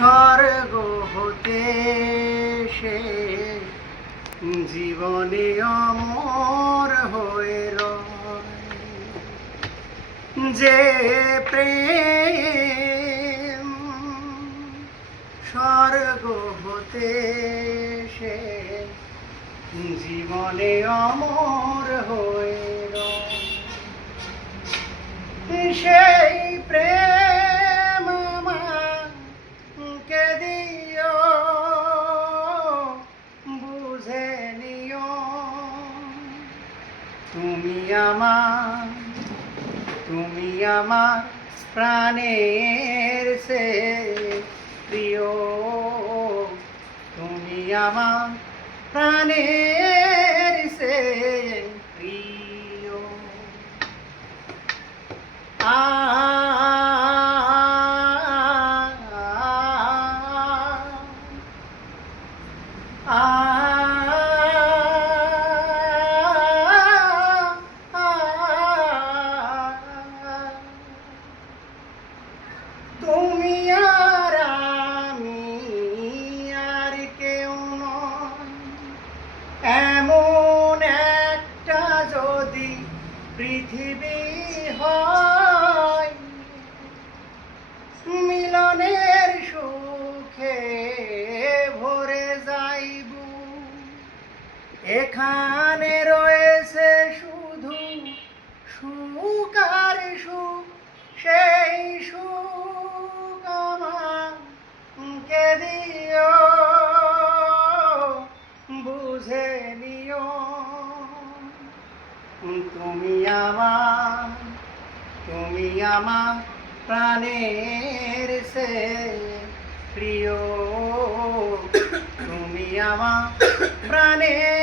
স্বর্গ হতে সে জীবনে অমর হয়ে রয়। যে প্রেম স্বর্গ হতে সে জীবনে অমর হয়ে রয়। সেই প্রেম আমাকে দিও, বুঝে নিও। তুমি আমার প্রাণের সে প্রিয়। তুমি আমার প্রাণের সে প্রিয়। তুমি আর আমি আর কেউ নয়, এমন একটা যদি পৃথিবী হয়, মিলনের সুখে ভরে যাইব। এখানে রয়েছে শুধু সুখ আর সুখ, সেই সুখ আমাকে দিও, বুঝে নিও। তুমি আমার প্রাণের সে প্রিয়। তুমি আমার প্রাণের